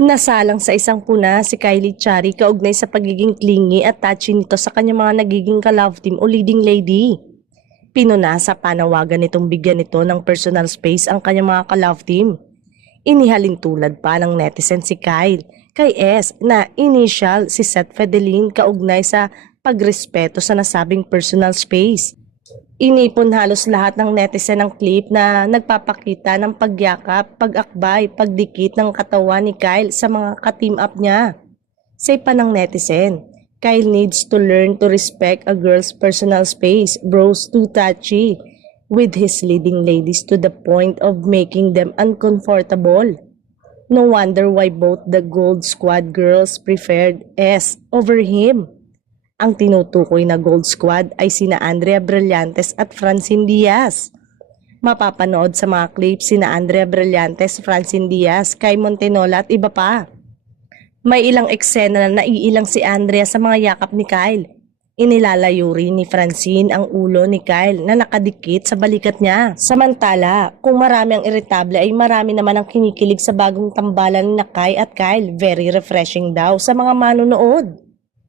Nasalang sa isang puna si Kylie Chari kaugnay sa pagiging clingy at touchy nito sa kanyang mga nagiging ka-love team o leading lady. Pinuna sa panawagan nitong bigyan nito ng personal space ang kanyang mga ka-love team. Inihalin tulad pa ng netizen si Kyle kay S na initial si Seth Fedelin kaugnay sa pagrespeto sa nasabing personal space. Inipon halos lahat ng netizen ang clip na nagpapakita ng pagyakap, pag-akbay, pagdikit ng katawan ni Kyle sa mga ka-team up niya. Say pa ng netizen, Kyle needs to learn to respect a girl's personal space, bros too touchy, with his leading ladies to the point of making them uncomfortable. No wonder why both the Gold Squad girls preferred S over him. Ang tinutukoy na Gold Squad ay sina Andrea Brillantes at Francine Diaz. Mapapanood sa mga clips sina Andrea Brillantes, Francine Diaz, Kai Montenola at iba pa. May ilang eksena na naiilang si Andrea sa mga yakap ni Kyle. Inilalayo rin ni Francine ang ulo ni Kyle na nakadikit sa balikat niya. Samantala, kung marami ang iritable ay marami naman ang kinikilig sa bagong tambalan ni Kai at Kyle. Very refreshing daw sa mga manonood.